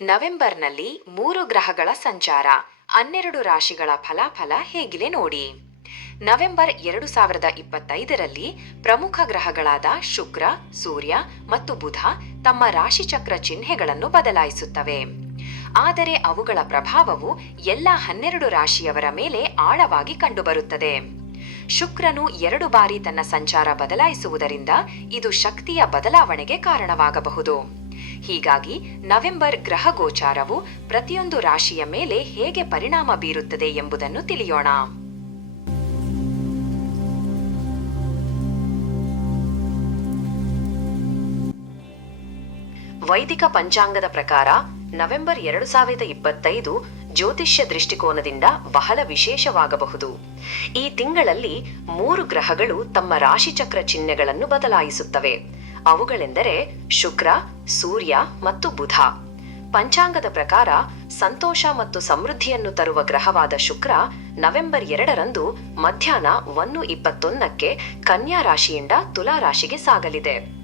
ನವೆಂಬರ್ನಲ್ಲಿ ಮೂರು ಗ್ರಹಗಳ ಸಂಚಾರ, ಹನ್ನೆರಡು ರಾಶಿಗಳ ಫಲಾಫಲ ಹೇಗಿದೆ ನೋಡಿ. ನವೆಂಬರ್ ಎರಡು ಸಾವಿರದ ಇಪ್ಪತ್ತೈದರಲ್ಲಿ ಪ್ರಮುಖ ಗ್ರಹಗಳಾದ ಶುಕ್ರ, ಸೂರ್ಯ ಮತ್ತು ಬುಧ ತಮ್ಮ ರಾಶಿಚಕ್ರ ಚಿಹ್ನೆಗಳನ್ನು ಬದಲಾಯಿಸುತ್ತವೆ. ಆದರೆ ಅವುಗಳ ಪ್ರಭಾವವು ಎಲ್ಲ ಹನ್ನೆರಡು ರಾಶಿಯವರ ಮೇಲೆ ಆಳವಾಗಿ ಕಂಡುಬರುತ್ತದೆ. ಶುಕ್ರನು ಎರಡು ಬಾರಿ ತನ್ನ ಸಂಚಾರ ಬದಲಾಯಿಸುವುದರಿಂದ ಇದು ಶಕ್ತಿಯ ಬದಲಾವಣೆಗೆ ಕಾರಣವಾಗಬಹುದು. ಹೀಗಾಗಿ ನವೆಂಬರ್ ಗ್ರಹ ಗೋಚಾರವು ಪ್ರತಿಯೊಂದು ರಾಶಿಯ ಮೇಲೆ ಹೇಗೆ ಪರಿಣಾಮ ಬೀರುತ್ತದೆ ಎಂಬುದನ್ನು ತಿಳಿಯೋಣ. ವೈದಿಕ ಪಂಚಾಂಗದ ಪ್ರಕಾರ ನವೆಂಬರ್ ಎರಡು ಸಾವಿರದ ಇಪ್ಪತ್ತೈದು ಜ್ಯೋತಿಷ್ಯ ದೃಷ್ಟಿಕೋನದಿಂದ ಬಹಳ ವಿಶೇಷವಾಗಬಹುದು. ಈ ತಿಂಗಳಲ್ಲಿ ಮೂರು ಗ್ರಹಗಳು ತಮ್ಮ ರಾಶಿಚಕ್ರ ಚಿಹ್ನೆಗಳನ್ನು ಬದಲಾಯಿಸುತ್ತವೆ. ಅವುಗಳೆಂದರೆ ಶುಕ್ರ, ಸೂರ್ಯ ಮತ್ತು ಬುಧ. ಪಂಚಾಂಗದ ಪ್ರಕಾರ ಸಂತೋಷ ಮತ್ತು ಸಮೃದ್ಧಿಯನ್ನು ತರುವ ಗ್ರಹವಾದ ಶುಕ್ರ ನವೆಂಬರ್ ಎರಡರಂದು ಮಧ್ಯಾಹ್ನ ಒಂದು ಇಪ್ಪತ್ತೊಂದಕ್ಕೆ ಕನ್ಯಾ ರಾಶಿಯಿಂದ ತುಲಾ ರಾಶಿಗೆ ಸಾಗಲಿದೆ.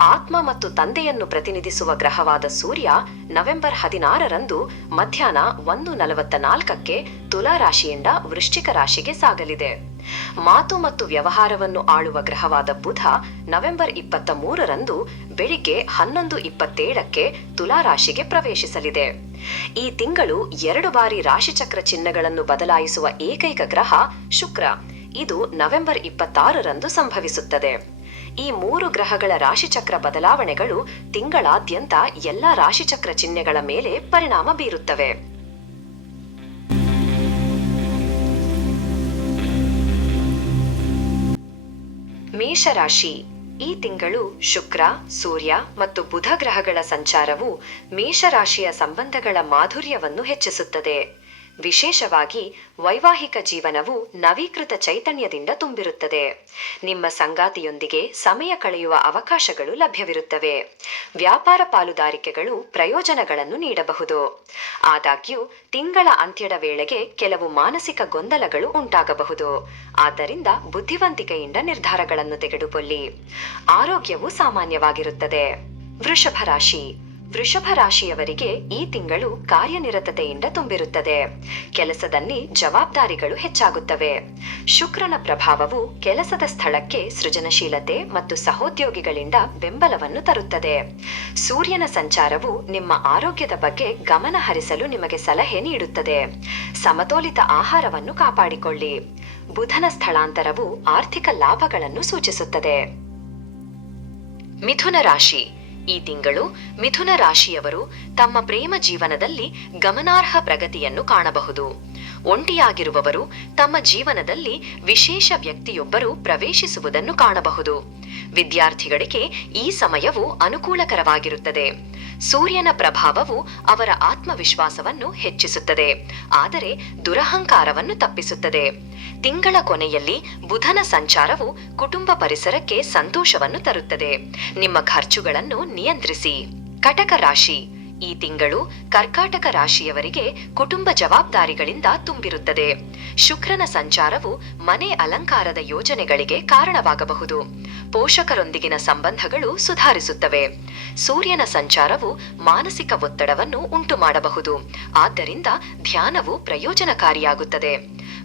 ಆತ್ಮ ಮತ್ತು ತಂದೆಯನ್ನು ಪ್ರತಿನಿಧಿಸುವ ಗ್ರಹವಾದ ಸೂರ್ಯ ನವೆಂಬರ್ ಹದಿನಾರರಂದು ಮಧ್ಯಾಹ್ನ ಒಂದು ನಲವತ್ತ ನಾಲ್ಕಕ್ಕೆ ತುಲಾ ರಾಶಿಯಿಂದ ವೃಶ್ಚಿಕ ರಾಶಿಗೆ ಸಾಗಲಿದೆ. ಮಾತು ಮತ್ತು ವ್ಯವಹಾರವನ್ನು ಆಳುವ ಗ್ರಹವಾದ ಬುಧ ನವೆಂಬರ್ ಇಪ್ಪತ್ತ ಮೂರರಂದು ಬೆಳಿಗ್ಗೆ ಹನ್ನೊಂದು ಇಪ್ಪತ್ತೇಳಕ್ಕೆ ತುಲಾರಾಶಿಗೆ ಪ್ರವೇಶಿಸಲಿದೆ. ಈ ತಿಂಗಳು ಎರಡು ಬಾರಿ ರಾಶಿಚಕ್ರ ಚಿಹ್ನೆಗಳನ್ನು ಬದಲಾಯಿಸುವ ಏಕೈಕ ಗ್ರಹ ಶುಕ್ರ. ಇದು ನವೆಂಬರ್ ಇಪ್ಪತ್ತಾರರಂದು ಸಂಭವಿಸುತ್ತದೆ. ಈ ಮೂರು ಗ್ರಹಗಳ ರಾಶಿಚಕ್ರ ಬದಲಾವಣೆಗಳು ತಿಂಗಳಾದ್ಯಂತ ಎಲ್ಲಾ ರಾಶಿಚಕ್ರ ಚಿಹ್ನೆಗಳ ಮೇಲೆ ಪರಿಣಾಮ ಬೀರುತ್ತವೆ. ಮೇಷರಾಶಿ. ಈ ತಿಂಗಳು ಶುಕ್ರ ಸೂರ್ಯ ಮತ್ತು ಬುಧ ಗ್ರಹಗಳ ಸಂಚಾರವು ಮೇಷರಾಶಿಯ ಸಂಬಂಧಗಳ ಮಾಧುರ್ಯವನ್ನು ಹೆಚ್ಚಿಸುತ್ತದೆ. ವಿಶೇಷವಾಗಿ ವೈವಾಹಿಕ ಜೀವನವು ನವೀಕೃತ ಚೈತನ್ಯದಿಂದ ತುಂಬಿರುತ್ತದೆ. ನಿಮ್ಮ ಸಂಗಾತಿಯೊಂದಿಗೆ ಸಮಯ ಕಳೆಯುವ ಅವಕಾಶಗಳು ಲಭ್ಯವಿರುತ್ತವೆ. ವ್ಯಾಪಾರ ಪಾಲುದಾರಿಕೆಗಳು ಪ್ರಯೋಜನಗಳನ್ನು ನೀಡಬಹುದು. ಆದಾಗ್ಯೂ, ತಿಂಗಳ ಅಂತ್ಯದ ವೇಳೆಗೆ ಕೆಲವು ಮಾನಸಿಕ ಗೊಂದಲಗಳು ಉಂಟಾಗಬಹುದು. ಆದ್ದರಿಂದ ಬುದ್ಧಿವಂತಿಕೆಯಿಂದ ನಿರ್ಧಾರಗಳನ್ನು ತೆಗೆದುಕೊಳ್ಳಿ. ಆರೋಗ್ಯವು ಸಾಮಾನ್ಯವಾಗಿರುತ್ತದೆ. ವೃಷಭ ರಾಶಿ. ವೃಷಭ ರಾಶಿಯವರಿಗೆ ಈ ತಿಂಗಳು ಕಾರ್ಯನಿರತತೆಯಿಂದ ತುಂಬಿರುತ್ತದೆ. ಕೆಲಸದಲ್ಲಿ ಜವಾಬ್ದಾರಿಗಳು ಹೆಚ್ಚಾಗುತ್ತವೆ. ಶುಕ್ರನ ಪ್ರಭಾವವು ಕೆಲಸದ ಸ್ಥಳಕ್ಕೆ ಸೃಜನಶೀಲತೆ ಮತ್ತು ಸಹೋದ್ಯೋಗಿಗಳಿಂದ ಬೆಂಬಲವನ್ನು ತರುತ್ತದೆ. ಸೂರ್ಯನ ಸಂಚಾರವು ನಿಮ್ಮ ಆರೋಗ್ಯದ ಬಗ್ಗೆ ಗಮನ ಹರಿಸಲು ನಿಮಗೆ ಸಲಹೆ ನೀಡುತ್ತದೆ. ಸಮತೋಲಿತ ಆಹಾರವನ್ನು ಕಾಪಾಡಿಕೊಳ್ಳಿ. ಬುಧನ ಸ್ಥಳಾಂತರವು ಆರ್ಥಿಕ ಲಾಭಗಳನ್ನು ಸೂಚಿಸುತ್ತದೆ. ಮಿಥುನ ರಾಶಿ. ಈ ತಿಂಗಳು ಮಿಥುನ ರಾಶಿಯವರು ತಮ್ಮ ಪ್ರೇಮ ಜೀವನದಲ್ಲಿ ಗಮನಾರ್ಹ ಪ್ರಗತಿಯನ್ನು ಕಾಣಬಹುದು. ಒಂಟಿಯಾಗಿರುವವರು ತಮ್ಮ ಜೀವನದಲ್ಲಿ ವಿಶೇಷ ವ್ಯಕ್ತಿಯೊಬ್ಬರು ಪ್ರವೇಶಿಸುವುದನ್ನು ಕಾಣಬಹುದು. ವಿದ್ಯಾರ್ಥಿಗಳಿಗೆ ಈ ಸಮಯವು ಅನುಕೂಲಕರವಾಗಿರುತ್ತದೆ. ಸೂರ್ಯನ ಪ್ರಭಾವವು ಅವರ ಆತ್ಮವಿಶ್ವಾಸವನ್ನು ಹೆಚ್ಚಿಸುತ್ತದೆ. ಆದರೆ ದುರಹಂಕಾರವನ್ನು ತಪ್ಪಿಸುತ್ತದೆ. ತಿಂಗಳ ಕೊನೆಯಲ್ಲಿ ಬುಧನ ಸಂಚಾರವು ಕುಟುಂಬ ಪರಿಸರಕ್ಕೆ ಸಂತೋಷವನ್ನು ತರುತ್ತದೆ. ನಿಮ್ಮ ಖರ್ಚುಗಳನ್ನು ನಿಯಂತ್ರಿಸಿ. ಕಟಕ ರಾಶಿ. ಈ ತಿಂಗಳು ಕರ್ಕಾಟಕ ರಾಶಿಯವರಿಗೆ ಕುಟುಂಬ ಜವಾಬ್ದಾರಿಗಳಿಂದ ತುಂಬಿರುತ್ತದೆ. ಶುಕ್ರನ ಸಂಚಾರವು ಮನೆ ಅಲಂಕಾರದ ಯೋಜನೆಗಳಿಗೆ ಕಾರಣವಾಗಬಹುದು. ಪೋಷಕರೊಂದಿಗಿನ ಸಂಬಂಧಗಳು ಸುಧಾರಿಸುತ್ತವೆ. ಸೂರ್ಯನ ಸಂಚಾರವು ಮಾನಸಿಕ ಒತ್ತಡವನ್ನು ಉಂಟು ಮಾಡಬಹುದು ಆದ್ದರಿಂದ ಧ್ಯಾನವು ಪ್ರಯೋಜನಕಾರಿಯಾಗುತ್ತದೆ.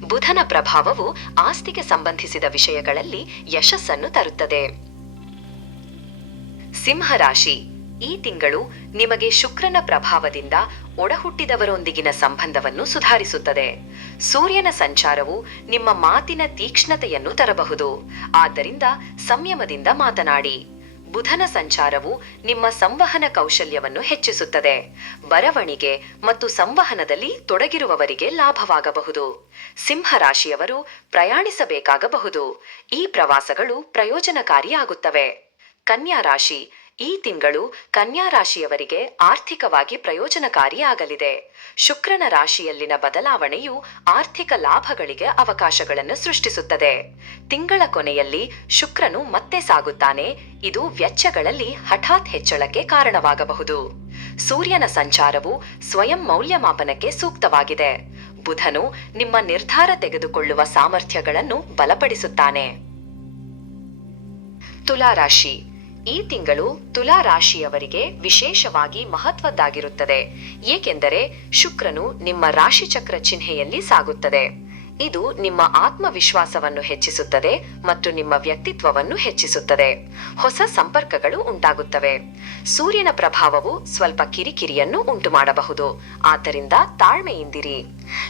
ಬುಧನ ಪ್ರಭಾವವು ಆಸ್ತಿಗೆ ಸಂಬಂಧಿಸಿದ ವಿಷಯಗಳಲ್ಲಿ ಯಶಸ್ಸನ್ನು ತರುತ್ತದೆ. ಸಿಂಹರಾಶಿ. ಈ ತಿಂಗಳು ನಿಮಗೆ ಶುಕ್ರನ ಪ್ರಭಾವದಿಂದ ಒಡಹುಟ್ಟಿದವರೊಂದಿಗಿನ ಸಂಬಂಧವನ್ನು ಸುಧಾರಿಸುತ್ತದೆ. ಸೂರ್ಯನ ಸಂಚಾರವು ನಿಮ್ಮ ಮಾತಿನ ತೀಕ್ಷ್ಣತೆಯನ್ನು ತರಬಹುದು. ಆದ್ದರಿಂದ ಸಂಯಮದಿಂದ ಮಾತನಾಡಿ. ಬುಧನ ಸಂಚಾರವು ನಿಮ್ಮ ಸಂವಹನ ಕೌಶಲ್ಯವನ್ನು ಹೆಚ್ಚಿಸುತ್ತದೆ. ಬರವಣಿಗೆ ಮತ್ತು ಸಂವಹನದಲ್ಲಿ ತೊಡಗಿರುವವರಿಗೆ ಲಾಭವಾಗಬಹುದು. ಸಿಂಹರಾಶಿಯವರು ಪ್ರಯಾಣಿಸಬೇಕಾಗಬಹುದು. ಈ ಪ್ರವಾಸಗಳು ಪ್ರಯೋಜನಕಾರಿಯಾಗುತ್ತವೆ. ಕನ್ಯಾ ರಾಶಿ ಈ ತಿಂಗಳು ಕನ್ಯಾ ರಾಶಿಯವರಿಗೆ ಆರ್ಥಿಕವಾಗಿ ಪ್ರಯೋಜನಕಾರಿಯಾಗಲಿದೆ. ಶುಕ್ರನ ರಾಶಿಯಲ್ಲಿನ ಬದಲಾವಣೆಯು ಆರ್ಥಿಕ ಲಾಭಗಳಿಗೆ ಅವಕಾಶಗಳನ್ನು ಸೃಷ್ಟಿಸುತ್ತದೆ. ತಿಂಗಳ ಕೊನೆಯಲ್ಲಿ ಶುಕ್ರನು ಮತ್ತೆ ಸಾಗುತ್ತಾನೆ. ಇದು ವೆಚ್ಚಗಳಲ್ಲಿ ಹಠಾತ್ ಹೆಚ್ಚಳಕ್ಕೆ ಕಾರಣವಾಗಬಹುದು. ಸೂರ್ಯನ ಸಂಚಾರವು ಸ್ವಯಂ ಮೌಲ್ಯಮಾಪನಕ್ಕೆ ಸೂಕ್ತವಾಗಿದೆ. ಬುಧನು ನಿಮ್ಮ ನಿರ್ಧಾರ ತೆಗೆದುಕೊಳ್ಳುವ ಸಾಮರ್ಥ್ಯಗಳನ್ನು ಬಲಪಡಿಸುತ್ತಾನೆ. ತುಲಾರಾಶಿ ಈ ತಿಂಗಳು ತುಲಾ ರಾಶಿಯವರಿಗೆ ವಿಶೇಷವಾಗಿ ಮಹತ್ವದ್ದಾಗಿರುತ್ತದೆ. ಏಕೆಂದರೆ ಶುಕ್ರನು ನಿಮ್ಮ ರಾಶಿಚಕ್ರ ಚಿಹ್ನೆಯಲ್ಲಿ ಸಾಗುತ್ತದೆ. ಇದು ನಿಮ್ಮ ಆತ್ಮವಿಶ್ವಾಸವನ್ನು ಹೆಚ್ಚಿಸುತ್ತದೆ ಮತ್ತು ನಿಮ್ಮ ವ್ಯಕ್ತಿತ್ವವನ್ನು ಹೆಚ್ಚಿಸುತ್ತದೆ. ಹೊಸ ಸಂಪರ್ಕಗಳು ಉಂಟಾಗುತ್ತವೆ. ಸೂರ್ಯನ ಪ್ರಭಾವವು ಸ್ವಲ್ಪ ಕಿರಿಕಿರಿಯನ್ನು ಉಂಟು ಮಾಡಬಹುದು ಆದ್ದರಿಂದ ತಾಳ್ಮೆಯಿಂದಿರಿ.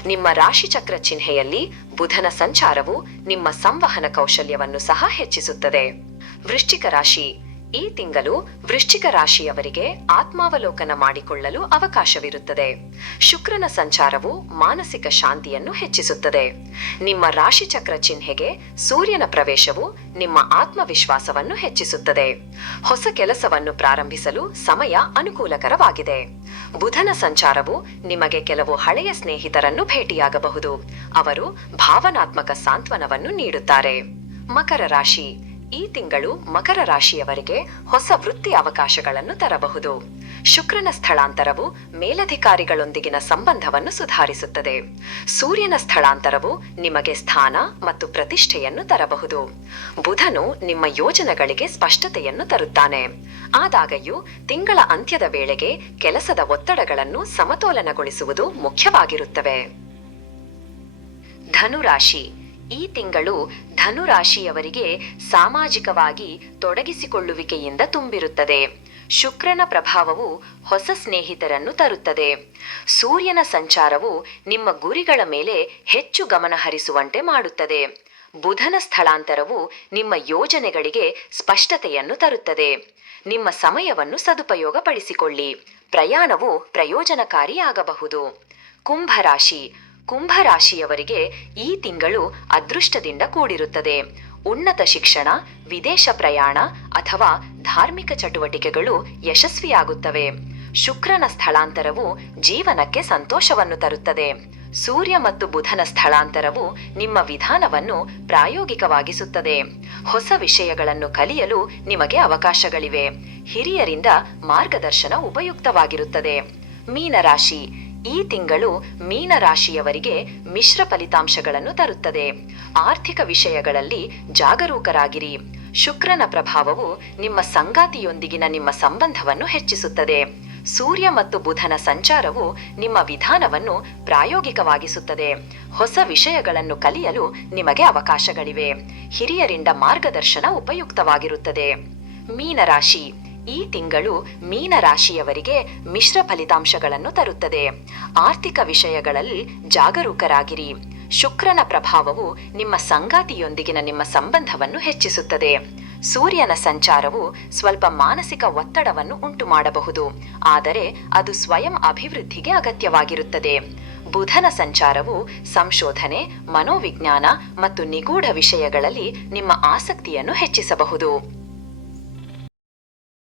ನಿಮ್ಮ ರಾಶಿಚಕ್ರ ಚಿಹ್ನೆಯಲ್ಲಿ ಬುಧನ ಸಂಚಾರವು ನಿಮ್ಮ ಸಂವಹನ ಕೌಶಲ್ಯವನ್ನು ಸಹ ಹೆಚ್ಚಿಸುತ್ತದೆ. ವೃಶ್ಚಿಕ ರಾಶಿ. ಈ ತಿಂಗಳು ವೃಶ್ಚಿಕ ರಾಶಿಯವರಿಗೆ ಆತ್ಮಾವಲೋಕನ ಮಾಡಿಕೊಳ್ಳಲು ಅವಕಾಶವಿರುತ್ತದೆ. ಶುಕ್ರನ ಸಂಚಾರವು ಮಾನಸಿಕ ಶಾಂತಿಯನ್ನು ಹೆಚ್ಚಿಸುತ್ತದೆ. ನಿಮ್ಮ ರಾಶಿಚಕ್ರ ಚಿಹ್ನೆಗೆ ಸೂರ್ಯನ ಪ್ರವೇಶವು ನಿಮ್ಮ ಆತ್ಮವಿಶ್ವಾಸವನ್ನು ಹೆಚ್ಚಿಸುತ್ತದೆ. ಹೊಸ ಕೆಲಸವನ್ನು ಪ್ರಾರಂಭಿಸಲು ಸಮಯ ಅನುಕೂಲಕರವಾಗಿದೆ. ಬುಧನ ಸಂಚಾರವು ನಿಮಗೆ ಕೆಲವು ಹಳೆಯ ಸ್ನೇಹಿತರನ್ನು ಭೇಟಿಯಾಗಬಹುದು. ಅವರು ಭಾವನಾತ್ಮಕ ಸಾಂತ್ವನವನ್ನು ನೀಡುತ್ತಾರೆ. ಮಕರ ರಾಶಿ. ಈ ತಿಂಗಳು ಮಕರ ರಾಶಿಯವರಿಗೆ ಹೊಸ ವೃತ್ತಿ ಅವಕಾಶಗಳನ್ನು ತರಬಹುದು. ಶುಕ್ರನ ಸ್ಥಳಾಂತರವು ಮೇಲಧಿಕಾರಿಗಳೊಂದಿಗಿನ ಸಂಬಂಧವನ್ನು ಸುಧಾರಿಸುತ್ತದೆ. ಸೂರ್ಯನ ಸ್ಥಳಾಂತರವು ನಿಮಗೆ ಸ್ಥಾನ ಮತ್ತು ಪ್ರತಿಷ್ಠೆಯನ್ನು ತರಬಹುದು. ಬುಧನು ನಿಮ್ಮ ಯೋಜನೆಗಳಿಗೆ ಸ್ಪಷ್ಟತೆಯನ್ನು ತರುತ್ತಾನೆ. ಆದಾಗ್ಯೂ, ತಿಂಗಳ ಅಂತ್ಯದ ವೇಳೆಗೆ ಕೆಲಸದ ಒತ್ತಡಗಳನ್ನು ಸಮತೋಲನಗೊಳಿಸುವುದು ಮುಖ್ಯವಾಗಿರುತ್ತವೆ. ಧನುರಾಶಿ ಈ ತಿಂಗಳು ಧನುರಾಶಿಯವರಿಗೆ ಸಾಮಾಜಿಕವಾಗಿ ತೊಡಗಿಸಿಕೊಳ್ಳುವಿಕೆಯಿಂದ ತುಂಬಿರುತ್ತದೆ. ಶುಕ್ರನ ಪ್ರಭಾವವು ಹೊಸ ಸ್ನೇಹಿತರನ್ನು ತರುತ್ತದೆ. ಸೂರ್ಯನ ಸಂಚಾರವು ನಿಮ್ಮ ಗುರಿಗಳ ಮೇಲೆ ಹೆಚ್ಚು ಗಮನ ಹರಿಸುವಂತೆ ಮಾಡುತ್ತದೆ. ಬುಧನ ಸ್ಥಳಾಂತರವು ನಿಮ್ಮ ಯೋಜನೆಗಳಿಗೆ ಸ್ಪಷ್ಟತೆಯನ್ನು ತರುತ್ತದೆ. ನಿಮ್ಮ ಸಮಯವನ್ನು ಸದುಪಯೋಗಪಡಿಸಿಕೊಳ್ಳಿ. ಪ್ರಯಾಣವು ಪ್ರಯೋಜನಕಾರಿಯಾಗಬಹುದು. ಕುಂಭರಾಶಿ ಕುಂಭರಾಶಿಯವರಿಗೆ ಈ ತಿಂಗಳು ಅದೃಷ್ಟದಿಂದ ಕೂಡಿರುತ್ತದೆ. ಉನ್ನತ ಶಿಕ್ಷಣ, ವಿದೇಶ ಪ್ರಯಾಣ ಅಥವಾ ಧಾರ್ಮಿಕ ಚಟುವಟಿಕೆಗಳು ಯಶಸ್ವಿಯಾಗುತ್ತವೆ. ಶುಕ್ರನ ಸ್ಥಳಾಂತರವು ಜೀವನಕ್ಕೆ ಸಂತೋಷವನ್ನು ತರುತ್ತದೆ. ಸೂರ್ಯ ಮತ್ತು ಬುಧನ ಸ್ಥಳಾಂತರವು ನಿಮ್ಮ ವಿಧಾನವನ್ನು ಪ್ರಾಯೋಗಿಕವಾಗಿಸುತ್ತದೆ. ಹೊಸ ವಿಷಯಗಳನ್ನು ಕಲಿಯಲು ನಿಮಗೆ ಅವಕಾಶಗಳಿವೆ. ಹಿರಿಯರಿಂದ ಮಾರ್ಗದರ್ಶನ ಉಪಯುಕ್ತವಾಗಿರುತ್ತದೆ. ಮೀನರಾಶಿ ಈ ತಿಂಗಳು ಮೀನರಾಶಿಯವರಿಗೆ ಮಿಶ್ರ ಫಲಿತಾಂಶಗಳನ್ನು ತರುತ್ತದೆ. ಆರ್ಥಿಕ ವಿಷಯಗಳಲ್ಲಿ ಜಾಗರೂಕರಾಗಿರಿ. ಶುಕ್ರನ ಪ್ರಭಾವವು ನಿಮ್ಮ ಸಂಗಾತಿಯೊಂದಿಗಿನ ನಿಮ್ಮ ಸಂಬಂಧವನ್ನು ಹೆಚ್ಚಿಸುತ್ತದೆ. ಸೂರ್ಯ ಮತ್ತು ಬುಧನ ಸಂಚಾರವು ನಿಮ್ಮ ವಿಧಾನವನ್ನು ಪ್ರಾಯೋಗಿಕವಾಗಿಸುತ್ತದೆ. ಹೊಸ ವಿಷಯಗಳನ್ನು ಕಲಿಯಲು ನಿಮಗೆ ಅವಕಾಶಗಳಿವೆ. ಹಿರಿಯರಿಂದ ಮಾರ್ಗದರ್ಶನ ಉಪಯುಕ್ತವಾಗಿರುತ್ತದೆ. ಮೀನರಾಶಿ. ಈ ತಿಂಗಳು ಮೀನ ರಾಶಿಯವರಿಗೆ ಮಿಶ್ರ ಫಲಿತಾಂಶಗಳನ್ನು ತರುತ್ತದೆ. ಆರ್ಥಿಕ ವಿಷಯಗಳಲ್ಲಿ ಜಾಗರೂಕರಾಗಿರಿ. ಶುಕ್ರನ ಪ್ರಭಾವವು ನಿಮ್ಮ ಸಂಗಾತಿಯೊಂದಿಗಿನ ನಿಮ್ಮ ಸಂಬಂಧವನ್ನು ಹೆಚ್ಚಿಸುತ್ತದೆ. ಸೂರ್ಯನ ಸಂಚಾರವು ಸ್ವಲ್ಪ ಮಾನಸಿಕ ಒತ್ತಡವನ್ನು ಉಂಟು ಮಾಡಬಹುದು ಆದರೆ ಅದು ಸ್ವಯಂ ಅಭಿವೃದ್ಧಿಗೆ ಅಗತ್ಯವಾಗಿರುತ್ತದೆ. ಬುಧನ ಸಂಚಾರವು ಸಂಶೋಧನೆ, ಮನೋವಿಜ್ಞಾನ ಮತ್ತು ನಿಗೂಢ ವಿಷಯಗಳಲ್ಲಿ ನಿಮ್ಮ ಆಸಕ್ತಿಯನ್ನು ಹೆಚ್ಚಿಸಬಹುದು.